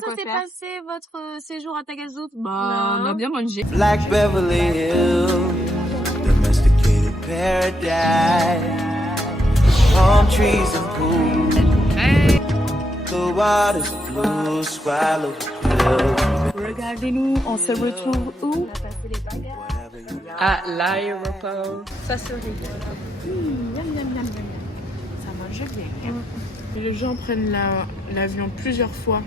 comment ça s'est passé votre séjour à Tagazout? Bah, on a bien mangé. Like Beverly Hills, domesticated paradise, palm trees and pools, the water's blue, swallow pills. Regardez-nous, on se retrouve où? À l'aéroport. Ça se rigole. Ça mange bien. Les gens prennent l'avion plusieurs fois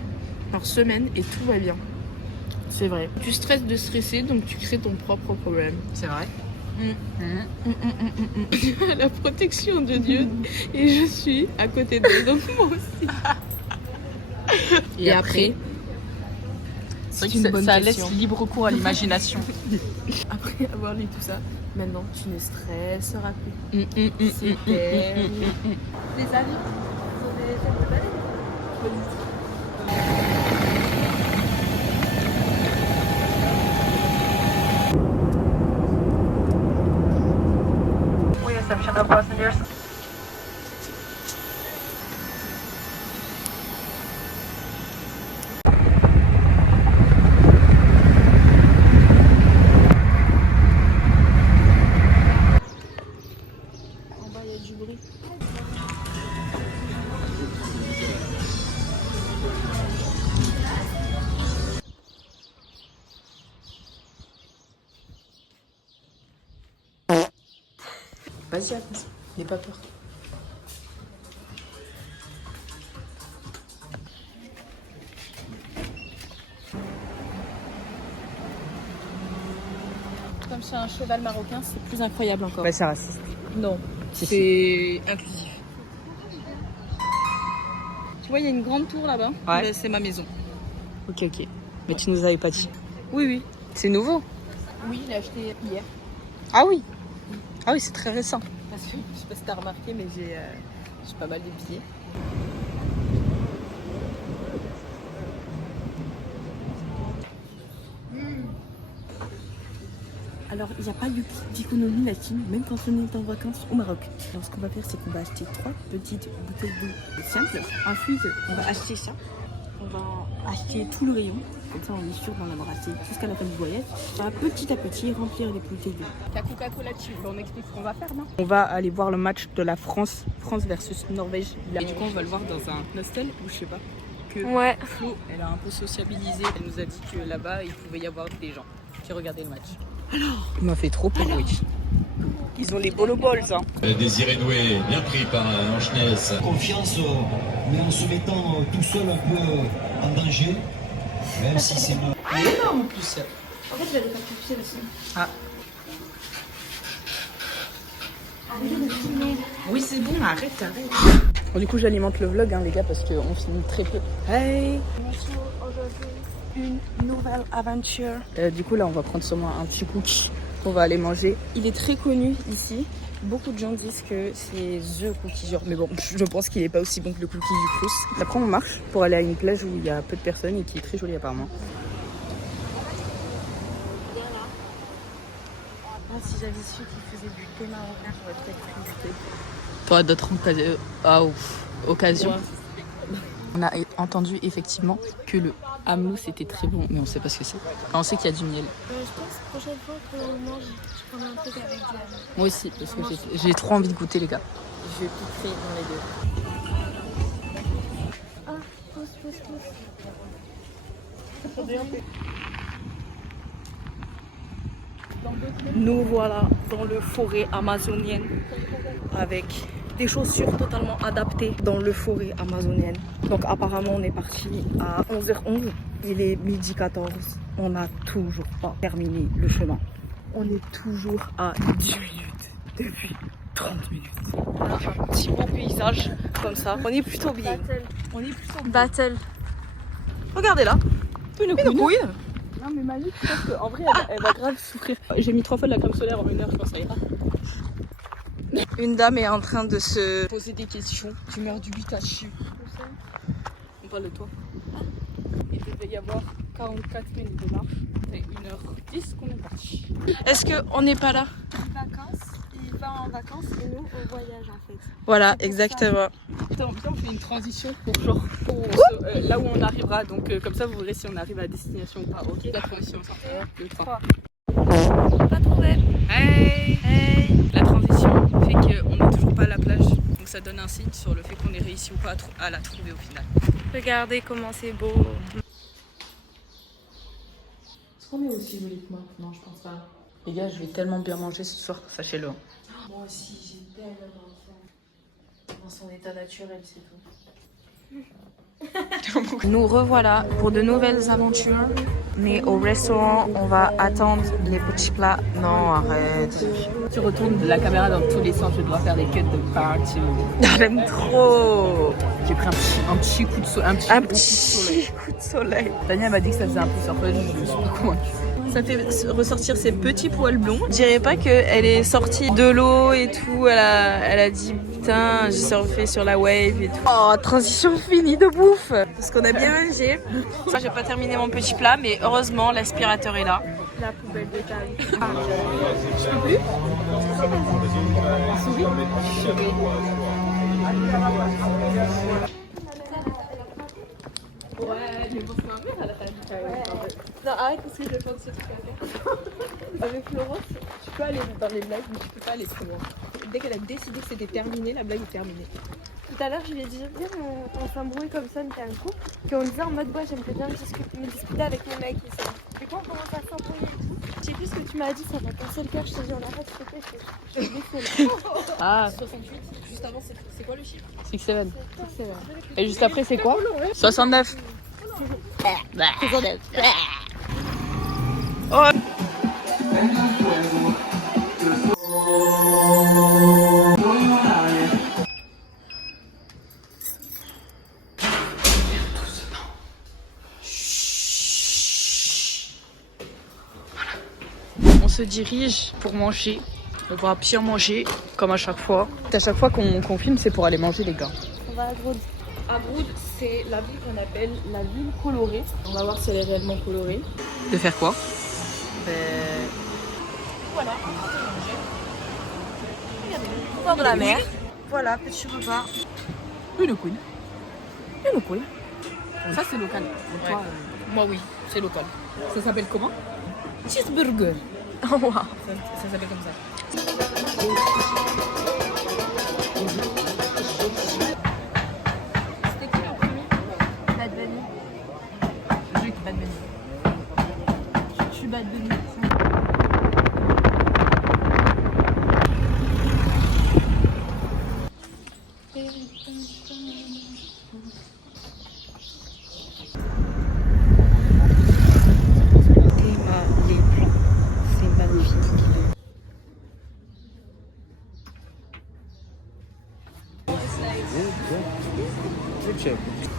par semaine et tout va bien. C'est vrai. Tu stresses de stresser, donc tu crées ton propre problème. C'est vrai. La protection de Dieu et je suis à côté d'eux, donc moi aussi. Et après, c'est vrai que ça laisse libre cours à l'imagination. Après avoir lu tout ça, maintenant tu ne stresseras plus. Super. Les avis? We reception of passengers. En bas, il y a du bruit. Vas-y, avance. N'aie pas peur. Comme c'est un cheval marocain, c'est plus incroyable encore. Ouais, c'est raciste. Non, Si, c'est inclusif. Tu vois, il y a une grande tour là-bas. Ouais. Ben, c'est ma maison. Ok. Mais tu nous avais pas dit. Oui, oui. C'est nouveau? Oui, je l'ai acheté hier. Ah oui. Ah oui, c'est très récent. Parce que je sais pas si t'as remarqué, mais j'ai pas mal de billets. Alors, il n'y a pas d'économie latine, même quand on est en vacances au Maroc. Alors, ce qu'on va faire, c'est qu'on va acheter 3 petites bouteilles d'eau simple. Ensuite, on va acheter ça. On va acheter tout le rayon. Comme ça, on est sûr d'en avoir assez jusqu'à la fin du voyage. On va petit à petit remplir les bouteilles d'eau. La Coca-Cola dessus. On explique ce qu'on va faire, non? On va aller voir le match de la France versus Norvège. Et du coup, on va le voir dans un hostel ou je sais pas. Que Ouais. Flo, elle a un peu sociabilisé. Elle nous a dit que là-bas, il pouvait y avoir des gens qui regardaient le match. Il m'a fait trop peur, oui. Ils ont les bolo balls, hein. Désiré Doué, bien pris par Angenès. Confiance, mais en se mettant tout seul un peu en danger, même si c'est mal. Il est énorme en plus. En fait, j'avais pas pu aussi. Ah. Oui, c'est bon, arrête. Bon, du coup, j'alimente le vlog, hein, les gars, parce qu'on finit très peu. Hey! Une nouvelle aventure. Du coup, là, on va prendre seulement un petit cookie qu'on va aller manger. Il est très connu ici. Beaucoup de gens disent que c'est the cookie genre. Mais bon, je pense qu'il est pas aussi bon que le cookie du Crous. Après, on marche pour aller à une plage où il y a peu de personnes et qui est très jolie apparemment. Si j'avais su qu'il faisait du thé marocain, j'aurais peut-être pris du thé. Pour d'autres occasions. On a entendu effectivement que le hamelot c'était très bon, mais on sait pas ce que c'est. Enfin, on sait qu'il y a du miel. Je pense que la prochaine fois qu'on mange, je prendrai un truc avec de la... Moi aussi, parce que j'ai trop envie de goûter, les gars. Je vais piquer dans les deux. Ah, pousse. Nous voilà dans le forêt amazonienne avec des chaussures totalement adaptées dans le forêt amazonienne. Donc apparemment on est parti à 11h11, il est 12h14. On n'a toujours pas terminé le chemin. On est toujours à 10 minutes depuis 30 minutes. On a un petit beau paysage comme ça. On est plutôt bien. On est plutôt bien. Battle. Regardez là, une couille. Non mais Malik, je pense qu'en vrai elle va grave souffrir. J'ai mis 3 fois de la crème solaire en 1 heure, je pense que ça ira. Une dame est en train de se poser des questions. D'humeur dubitative. On parle de toi. Il devait y avoir 44 minutes de marche. C'est 1h10 qu'on est parti. Est-ce qu'on n'est pas là? Il va en vacances et nous on voyage en fait. Voilà, exactement. Attends, on fait une transition pour genre là où on arrivera. Donc comme ça vous verrez si on arrive à destination ou pas. Ok. La transition, ça. 2, 3. Pas trouvé. Hey, hey. La transition fait qu'on n'est toujours pas à la plage. Donc ça donne un signe sur le fait qu'on ait réussi ou pas à la trouver au final. Regardez comment c'est beau. Est-ce qu'on est aussi joli que moi? Non, je pense pas. Les gars, je vais tellement bien manger ce soir, sachez-le. Moi aussi j'ai tellement faim. Dans son état naturel c'est tout. Nous revoilà pour de nouvelles aventures. Mais au restaurant, on va attendre les petits plats. Non, arrête. Tu retournes la caméra dans tous les sens, je dois faire des cuts de partout. J'aime trop. J'ai pris un petit coup de soleil. Un petit coup de soleil. Daniel m'a dit que ça faisait un peu surfer, je suis pas convaincue. Ça fait ressortir ses petits poils blonds. Je dirais pas qu'elle est sortie de l'eau et tout. Elle a dit putain, j'ai surfé sur la wave et tout. Oh, transition finie de bouffe. Parce qu'on a bien mangé. Moi, j'ai pas terminé mon petit plat, mais heureusement, l'aspirateur est là. La poubelle de Paris. Je peux plus. Souris. Ouais, mais bon, c'est un mur à la fin. Non, arrête parce que je vais faire ce truc à faire. Avec Florence, tu peux aller dans les blagues, mais tu peux pas aller trop loin. Dès qu'elle a décidé que c'était terminé, la blague est terminée. Tout à l'heure, je lui ai dit, viens, on s'embrouille comme ça, on était un couple. Puis on disait en mode, ouais, j'aimerais bien me discuter avec mes mecs ici. Du coup, on commence à s'embrouiller et tout. Je sais plus ce que tu m'as dit, ça m'a cassé le cœur. Je t'ai dit, on arrête, s'il te plaît, je vais baisser là. Ah, 68, juste avant, c'est quoi le chiffre? 67. Et juste après, c'est quoi? 69. Oh. On se dirige pour manger. On va bien manger, comme à chaque fois. À chaque fois qu'on filme, c'est pour aller manger, les gars. On va à Groud. Abroud, c'est la ville qu'on appelle la ville colorée. On va voir si elle est réellement colorée. De faire quoi? Voilà. Au bord de la mer. Voilà, petit repas. Une couille. Une couille. Ça, c'est local. Donc, toi, moi, oui, c'est local. Ça s'appelle comment? Cheeseburger. Oh, wow. Ça s'appelle comme ça. Bad Bunny. Je suis Bad Bunny. Je suis Bad Bunny. Les plans, c'est magnifique.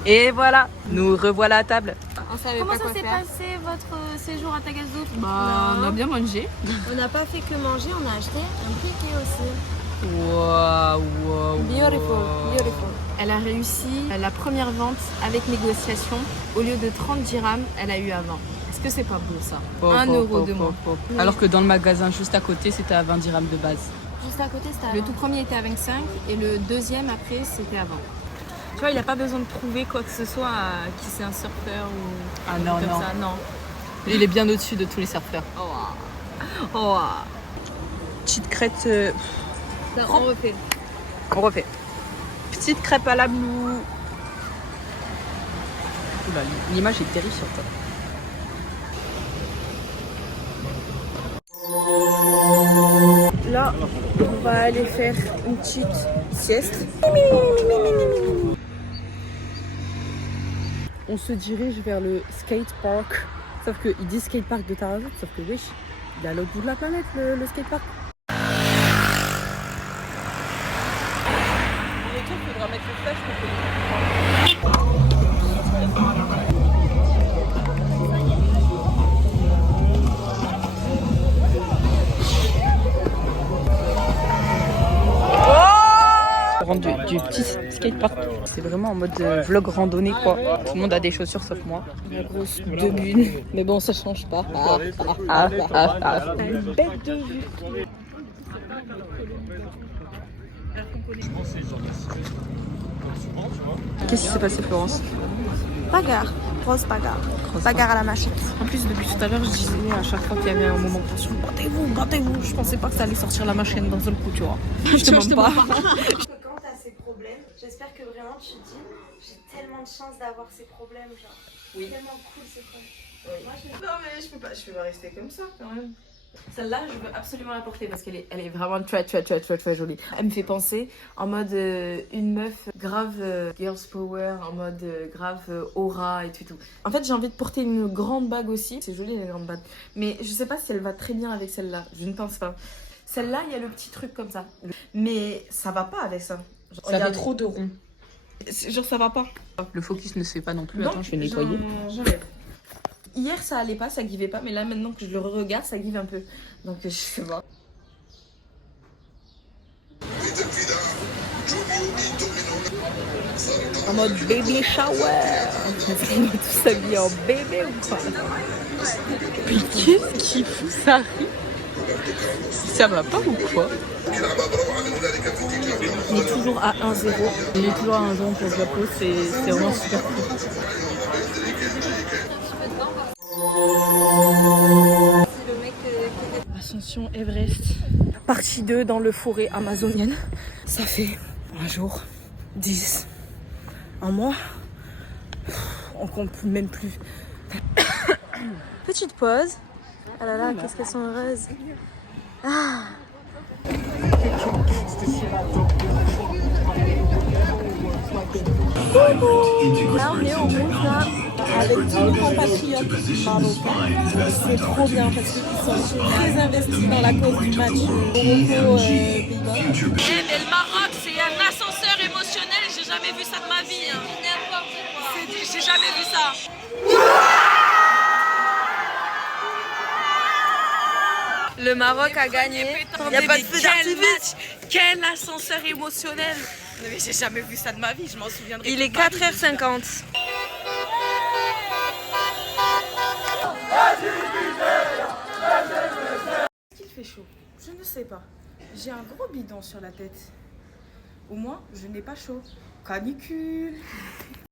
Et voilà, nous revoilà à table. On savait Comment pas ça quoi s'est faire. passé votre séjour à Tagazout? On a bien mangé. On n'a pas fait que manger, on a acheté un piqué aussi. Waouh. Beautiful, beautiful. Elle a réussi la première vente avec négociation. Au lieu de 30 dirhams, elle a eu à 20. Est-ce que c'est pas beau ça? 1 euro de moins. Alors que dans le magasin juste à côté, c'était à 20 dirhams de base. Juste à côté, c'était à 20. Le tout premier était à 25 et le deuxième après, c'était à 20. Tu vois, il n'a pas besoin de prouver quoi que ce soit à qui c'est un surfeur ou Ah non, comme non. ça. Non. Il est bien au-dessus de tous les surfeurs. Oh. Petite crête. Ça, on refait. On refait. Petite crêpe à la blue. Oula, l'image est terrifiante. Là, on va aller faire une petite sieste. On se dirige vers le skate park. Sauf qu'il dit skate park de Tarazout, sauf que wesh, il est à l'autre bout de la planète le skate park. En retour, il faudra mettre le flash pour que... On rentre du petit skatepark. C'est vraiment en mode vlog randonnée quoi. Tout le monde a des chaussures sauf moi. La grosse debune. Mais bon, ça change pas. Une bête de vue. Qu'est-ce qui s'est passé, Florence? Bagarre, grosse bagarre. Bagarre à la machette. En plus, depuis tout à l'heure, je disais à chaque fois qu'il y avait un moment de tension, battez-vous, battez-vous. Je pensais pas que ça allait sortir la machine d'un seul coup, tu vois. Je te demande pas. Quand t'as ces problèmes, j'espère que vraiment tu te dis, j'ai tellement de chance d'avoir ces problèmes, genre. Oui. Tellement cool ces problèmes. Moi, Non mais je peux pas rester comme ça quand même. Celle-là, je veux absolument la porter parce qu'elle est vraiment très jolie. Elle me fait penser en mode une meuf grave girls power, en mode grave aura et tout. En fait, j'ai envie de porter une grande bague aussi. C'est joli les grandes bagues. Mais je sais pas si elle va très bien avec celle-là. Je ne pense pas. Celle-là, il y a le petit truc comme ça. Mais ça va pas avec ça. Genre, Ça fait trop de rond. Genre ça va pas. Le focus ne se fait pas non plus. Donc, Attends, je vais nettoyer. j'enlève. Hier ça allait pas, ça givait pas, mais là maintenant que je le regarde, ça give un peu. Donc je sais pas. En mode baby shower. On va tous s'habiller en bébé ou quoi? Mais qu'est-ce qu'il fout, ça rit? Ça va pas ou quoi? On est toujours à 1-0. On est toujours à 1-0 pour le Japon, c'est vraiment super cool. Ascension Everest, partie 2 dans le forêt amazonienne. Ça fait un jour, 10, un mois, on compte même plus. Petite pause. Ah là là, qu'est-ce qu'elles sont heureuses. Ah. Là, on est en route là, avec tous nos compatriotes marocains. C'est trop bien parce qu'ils sont très investis dans la cause du match Morocco-Pays-Bas. Mais le Maroc, c'est un ascenseur émotionnel, j'ai jamais vu ça de ma vie. N'importe quoi. J'ai jamais vu ça. Le Maroc a gagné. Il n'y a pas de feu d'artifice. Quel ascenseur émotionnel. Mais j'ai jamais vu ça de ma vie, je m'en souviendrai. Il est 4h50. Est-ce qu'il fait chaud? Je ne sais pas. J'ai un gros bidon sur la tête. Au moins, je n'ai pas chaud. Canicule.